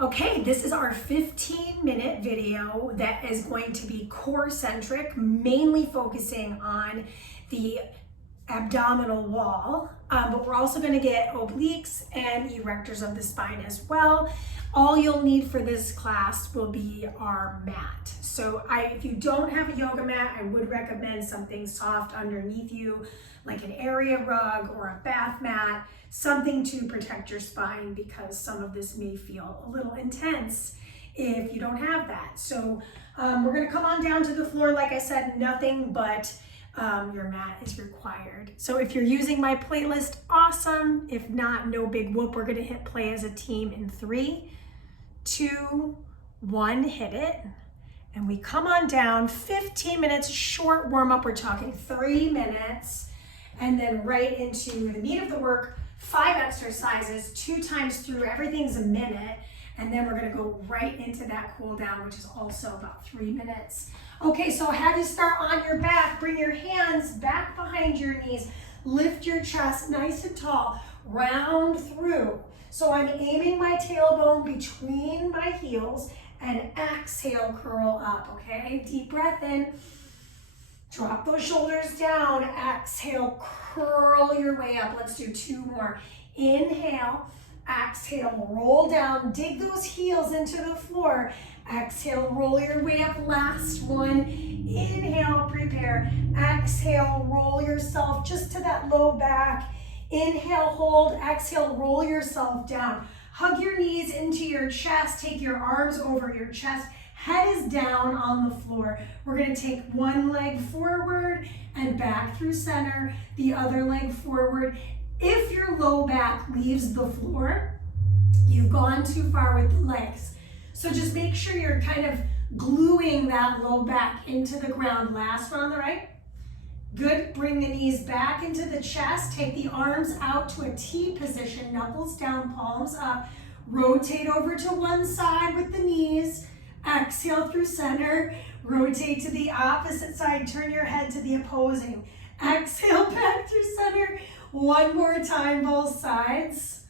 Okay, this is our 15-minute video that is going to be core-centric, mainly focusing on the abdominal wall, but we're also going to get obliques and erectors of the spine as well. All you'll need for this class will be our mat. So if you don't have a yoga mat, I would recommend something soft underneath you, like an area rug or a bath mat, something to protect your spine, because some of this may feel a little intense if you don't have that. So we're going to come on down to the floor. Like I said, nothing but your mat is required. So if you're using my playlist, awesome. If not, no big whoop. We're going to hit play as a team in 3, 2, 1, hit it. And we come on down, 15 minutes, short warm up. We're talking 3 minutes, and then right into the meat of the work, 5 exercises, 2 times through. Everything's a minute. And then we're gonna go right into that cool down, which is also about 3 minutes. Okay, so have you start on your back. Bring your hands back behind your knees. Lift your chest nice and tall. Round through. So I'm aiming my tailbone between my heels and exhale, curl up, okay? Deep breath in. Drop those shoulders down. Exhale, curl your way up. Let's do 2 more. Inhale. Exhale, roll down, dig those heels into the floor. Exhale, roll your way up. Last one. Inhale, prepare. Exhale, roll yourself just to that low back. Inhale, hold. Exhale, roll yourself down. Hug your knees into your chest. Take your arms over your chest. Head is down on the floor. We're going to take one leg forward and back through center. The other leg forward. If your low back leaves the floor, you've gone too far with the legs. So just make sure you're kind of gluing that low back into the ground. Last one on the right. Good. Bring the knees back into the chest. Take the arms out to a T position. Knuckles down, palms up. Rotate over to one side with the knees. Exhale through center. Rotate to the opposite side. Turn your head to the opposing. Exhale back through center. One more time, both sides.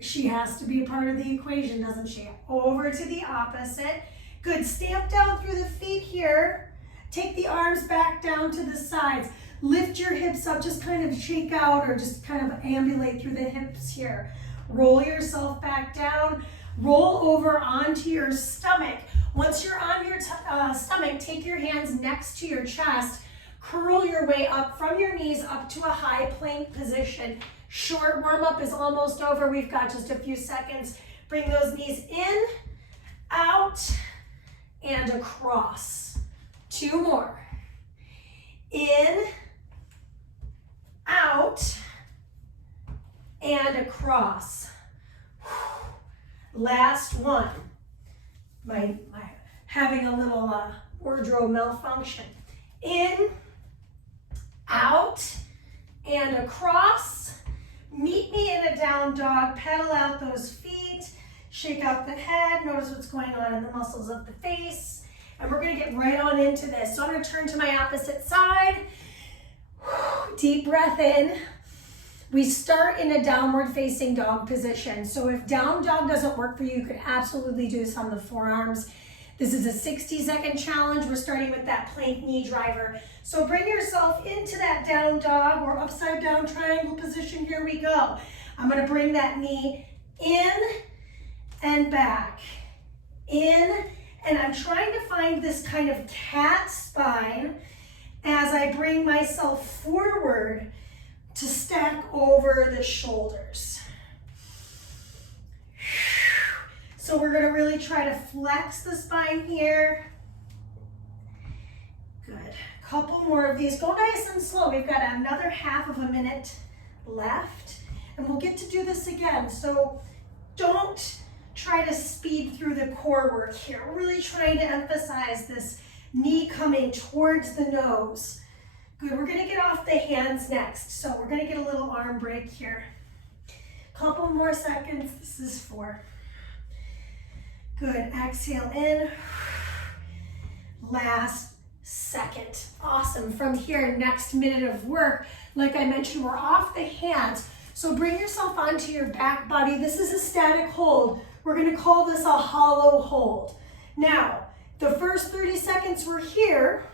She has to be a part of the equation, doesn't she? Over to the opposite. Good. Stamp down through the feet here. Take the arms back down to the sides. Lift your hips up. Just kind of shake out or just kind of ambulate through the hips here. Roll yourself back down. Roll over onto your stomach. Once you're on your stomach, take your hands next to your chest. Curl your way up from your knees up to a high plank position. Short warm-up is almost over. We've got just a few seconds. Bring those knees in, out, and across. 2 more. In, out, and across. Last one. My having a little wardrobe malfunction. In, out, and across. Meet me in a down dog. Pedal out those feet. Shake out the head. Notice what's going on in the muscles of the face. And we're going to get right on into this. So I'm going to turn to my opposite side. Deep breath in. We start in a downward facing dog position. So if down dog doesn't work for you, you could absolutely do this on the forearms. This is a 60-second challenge. We're starting with that plank knee driver. So bring yourself into that down dog or upside down triangle position. Here we go. I'm going to bring that knee in and back. In, and I'm trying to find this kind of cat spine as I bring myself forward to stack over the shoulders. So we're going to really try to flex the spine here. Good. Couple more of these. Go nice and slow. We've got another half of a minute left, and we'll get to do this again. So don't try to speed through the core work here. We're really trying to emphasize this knee coming towards the nose. Good. We're going to get off the hands next. So we're going to get a little arm break here. Couple more seconds. This is 4. Good. Exhale in. Last second. Awesome. From here, next minute of work, like I mentioned, we're off the hands. So bring yourself onto your back body. This is a static hold. We're gonna call this a hollow hold. Now, the first 30 seconds we're here.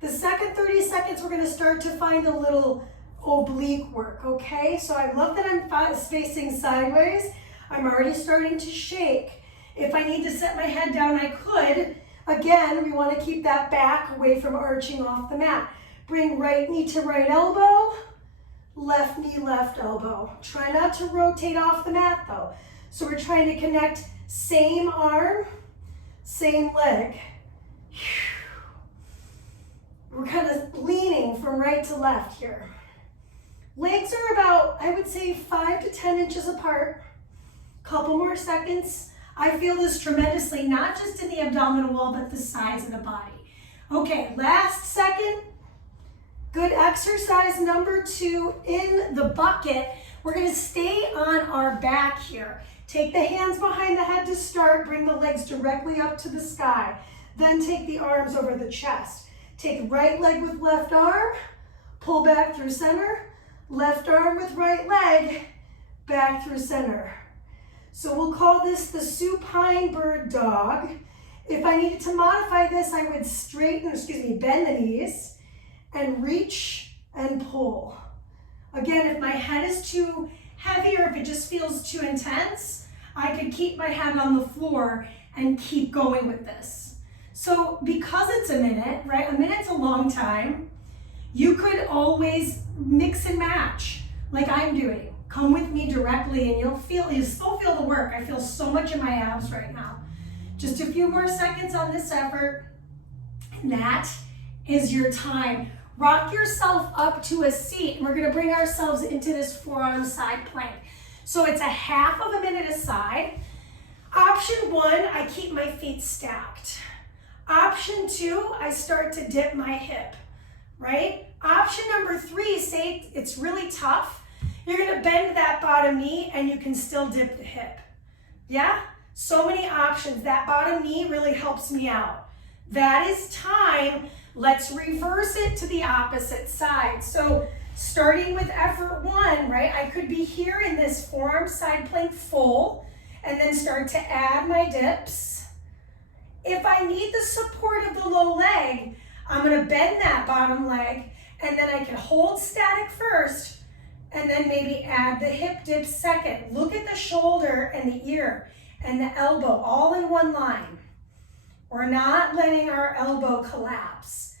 The second 30 seconds, we're gonna start to find a little oblique work, okay? So I love that I'm facing sideways. I'm already starting to shake. If I need to set my head down, I could. Again, we wanna keep that back away from arching off the mat. Bring right knee to right elbow, left knee, left elbow. Try not to rotate off the mat though. So we're trying to connect same arm, same leg. We're kind of leaning from right to left here. Legs are about, I would say, 5 to 10 inches apart. Couple more seconds. I feel this tremendously, not just in the abdominal wall, but the sides of the body. Okay, last second. Good exercise number 2 in the bucket. We're gonna stay on our back here. Take the hands behind the head to start, bring the legs directly up to the sky. Then take the arms over the chest. Take right leg with left arm, pull back through center, left arm with right leg, back through center. So we'll call this the supine bird dog. If I needed to modify this, I would bend the knees and reach and pull. Again, if my head is too heavy or if it just feels too intense, I could keep my head on the floor and keep going with this. So because it's a minute, right? A minute's a long time. You could always mix and match like I'm doing. Come with me directly and you'll still feel the work. I feel so much in my abs right now. Just a few more seconds on this effort. And that is your time. Rock yourself up to a seat. And we're gonna bring ourselves into this forearm side plank. So it's a half of a minute aside. Option 1, I keep my feet stacked. Option 2, I start to dip my hip, right? Option number 3, say it's really tough. You're gonna bend that bottom knee and you can still dip the hip. Yeah? So many options. That bottom knee really helps me out. That is time. Let's reverse it to the opposite side. So starting with effort 1, right? I could be here in this forearm side plank full and then start to add my dips. If I need the support of the low leg, I'm gonna bend that bottom leg and then I can hold static first and then maybe add the hip dip second. Look at the shoulder and the ear and the elbow all in one line. We're not letting our elbow collapse.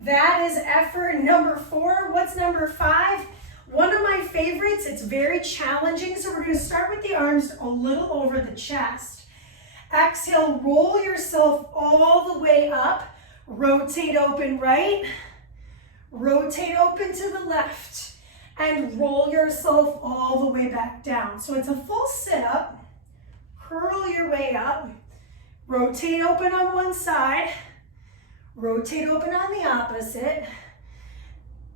That is effort number 4. What's number 5? One of my favorites, it's very challenging. So we're gonna start with the arms a little over the chest. Exhale, roll yourself all the way up. Rotate open right, rotate open to the left, and roll yourself all the way back down. So it's a full sit-up. Curl your way up. Rotate open on one side. Rotate open on the opposite.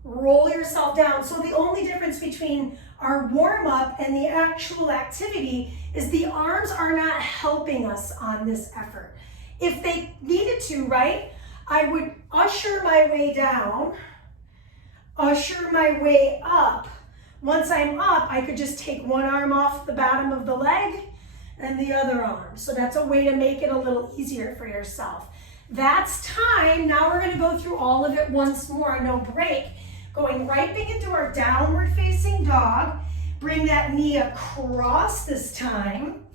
Roll yourself down. So the only difference between our warm-up and the actual activity is the arms are not helping us on this effort. If they needed to, right, I would usher my way down, usher my way up. Once I'm up, I could just take one arm off the bottom of the leg and the other arm. So that's a way to make it a little easier for yourself. That's time. Now we're gonna go through all of it once more, no break. Going right back into our downward facing dog. Bring that knee across this time,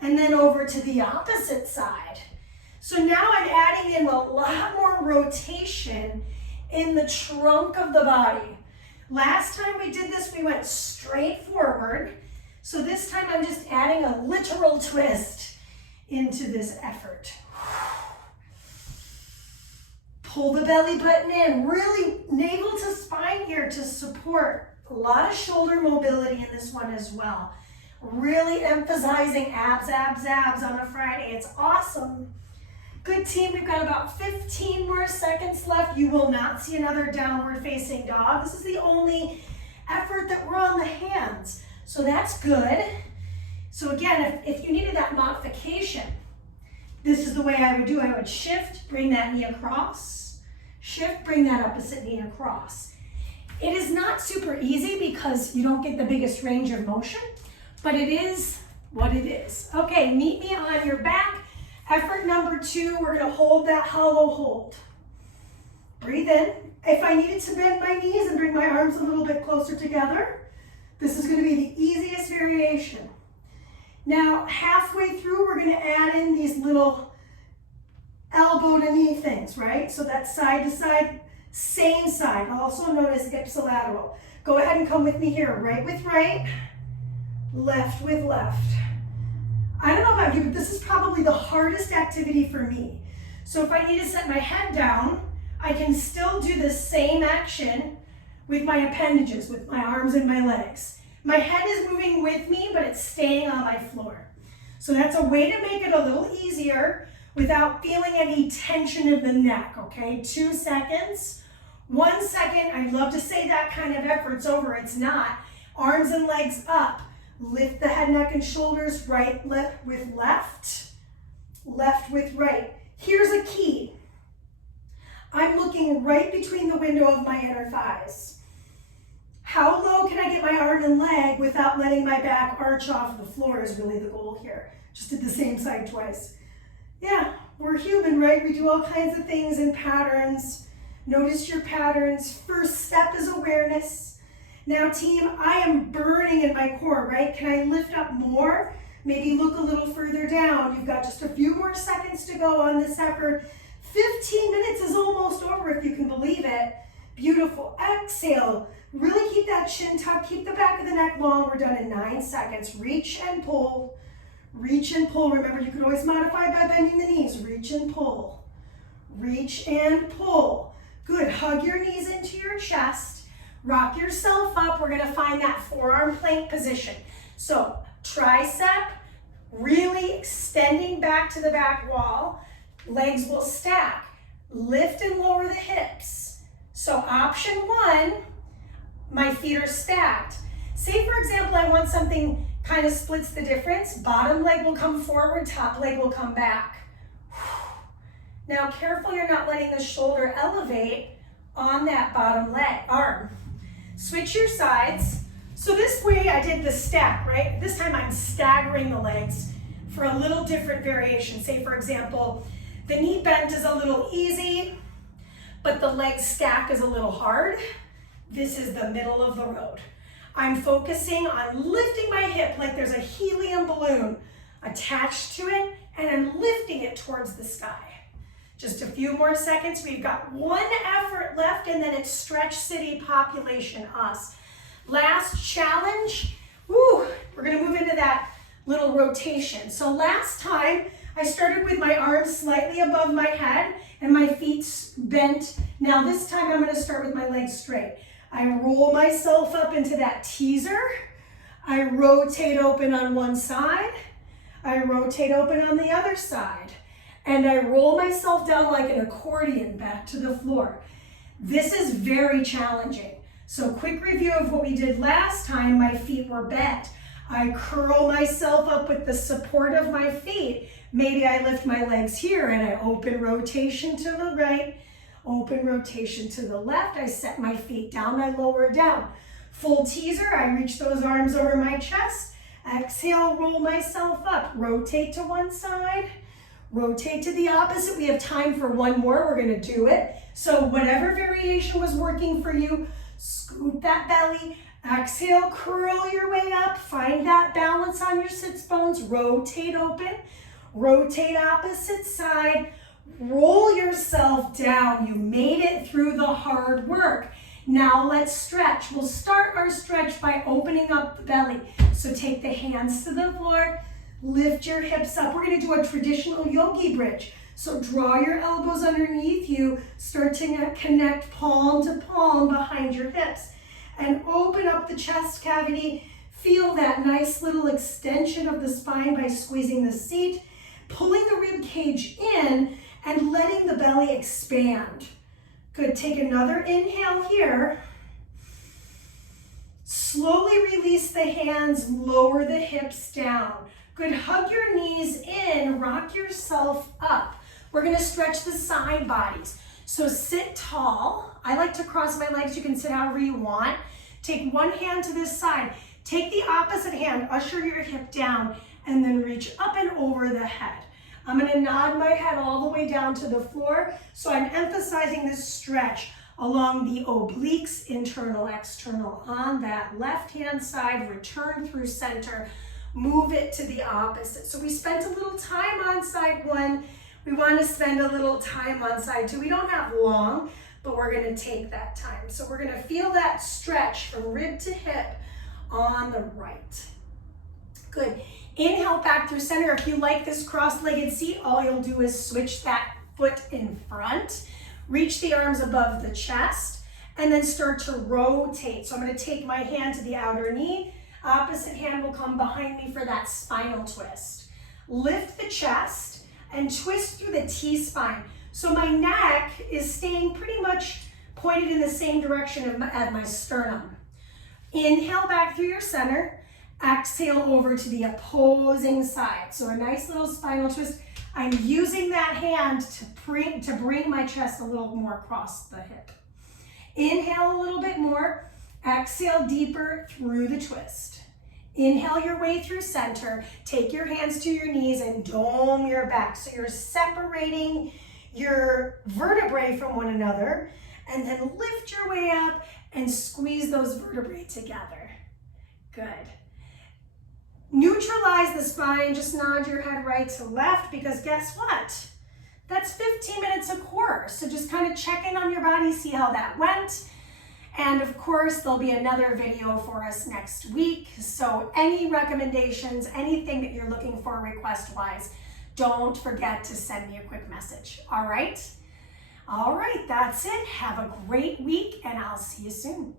and then over to the opposite side. So now I'm adding in a lot more rotation in the trunk of the body. Last time we did this, we went straight forward. So this time I'm just adding a literal twist into this effort. Pull the belly button in, really navel to spine here to support. A lot of shoulder mobility in this one as well. Really emphasizing abs, abs, abs on a Friday. It's awesome. Good team, we've got about 15 more seconds left. You will not see another downward facing dog. This is the only effort that we're on the hands. So that's good. So again, if you needed that modification, this is the way I would do it. I would shift, bring that knee across. Shift, bring that opposite knee across. It is not super easy because you don't get the biggest range of motion, but it is what it is. Okay, meet me on your back. Effort number 2, we're gonna hold that hollow hold. Breathe in. If I needed to bend my knees and bring my arms a little bit closer together, this is gonna be the easiest variation. Now, halfway through, we're gonna add in these little elbow to knee things, right? So that's side to side, same side, also known as ipsilateral. Go ahead and come with me here, right with right, left with left. I don't know about you, but this is probably the hardest activity for me. So if I need to set my head down, I can still do the same action with my appendages, with my arms and my legs. My head is moving with me, but it's staying on my floor. So that's a way to make it a little easier without feeling any tension in the neck, okay? 2 seconds. 1 second, I love to say that kind of effort's over, it's not. Arms and legs up. Lift the head, neck, and shoulders, right, left with left with right. Here's a key. I'm looking right between the window of my inner thighs. How low can I get my arm and leg without letting my back arch off the floor is really the goal here. Just did the same side twice. Yeah, we're human, right? We do all kinds of things in patterns. Notice your patterns. First step is awareness. Now team, I am burning in my core, right? Can I lift up more? Maybe look a little further down. You've got just a few more seconds to go on this effort. 15 minutes is almost over if you can believe it. Beautiful. Exhale. Really keep that chin tucked. Keep the back of the neck long. We're done in 9 seconds. Reach and pull. Reach and pull. Remember, you can always modify by bending the knees. Reach and pull. Reach and pull. Good. Hug your knees into your chest. Rock yourself up. We're going to find that forearm plank position. So tricep, really extending back to the back wall. Legs will stack. Lift and lower the hips. So option 1, my feet are stacked. Say, for example, I want something kind of splits the difference. Bottom leg will come forward, top leg will come back. Now, careful you're not letting the shoulder elevate on that bottom leg, arm. Switch your sides. So this way I did the stack, right? This time I'm staggering the legs for a little different variation. Say, for example, the knee bent is a little easy, but the leg stack is a little hard. This is the middle of the road. I'm focusing on lifting my hip like there's a helium balloon attached to it, and I'm lifting it towards the sky. Just a few more seconds. We've got 1 effort left, and then it's Stretch City Population Us. Last challenge. Woo, we're gonna move into that little rotation. So last time, I started with my arms slightly above my head and my feet bent. Now this time I'm gonna start with my legs straight. I roll myself up into that teaser. I rotate open on one side. I rotate open on the other side. And I roll myself down like an accordion back to the floor. This is very challenging. So quick review of what we did last time. My feet were bent. I curl myself up with the support of my feet. Maybe I lift my legs here and I open rotation to the right, open rotation to the left. I set my feet down, I lower down. Full teaser, I reach those arms over my chest. Exhale, roll myself up. Rotate to one side. Rotate to the opposite. We have time for one more. We're going to do it. So whatever variation was working for you, scoop that belly. Exhale, curl your way up. Find that balance on your sits bones. Rotate open. Rotate opposite side. Roll yourself down. You made it through the hard work. Now let's stretch. We'll start our stretch by opening up the belly. So take the hands to the floor. Lift your hips up. We're going to do a traditional yogi bridge. So draw your elbows underneath you. Start to connect palm to palm behind your hips. And open up the chest cavity. Feel that nice little extension of the spine by squeezing the seat, pulling the rib cage in, and letting the belly expand. Good. Take another inhale here. Slowly release the hands, lower the hips down. Good. Hug your knees in, rock yourself up. We're going to stretch the side bodies. So sit tall. I like to cross my legs. You can sit however you want. Take one hand to this side. Take the opposite hand, usher your hip down, and then reach up and over the head. I'm gonna nod my head all the way down to the floor, so I'm emphasizing this stretch along the obliques, internal, external, on that left-hand side, return through center, move it to the opposite. So we spent a little time on side one. We want to spend a little time on side two. We don't have long, but we're going to take that time. So we're going to feel that stretch from rib to hip on the right. Good. Inhale back through center. If you like this cross-legged seat, all you'll do is switch that foot in front. Reach the arms above the chest and then start to rotate. So I'm going to take my hand to the outer knee. Opposite hand will come behind me for that spinal twist. Lift the chest and twist through the T-spine. So my neck is staying pretty much pointed in the same direction as my sternum. Inhale back through your center. Exhale over to the opposing side. So a nice little spinal twist. I'm using that hand to bring my chest a little more across the hip. Inhale a little bit more. Exhale deeper through the twist. Inhale your way through center. Take your hands to your knees and dome your back. So you're separating your vertebrae from one another, and then lift your way up and squeeze those vertebrae together. Good. Neutralize the spine, just nod your head right to left, because guess what? That's 15 minutes a core. So just kind of check in on your body, see how that went. And of course, there'll be another video for us next week. So any recommendations, anything that you're looking for request-wise, don't forget to send me a quick message. All right? All right, that's it. Have a great week, and I'll see you soon.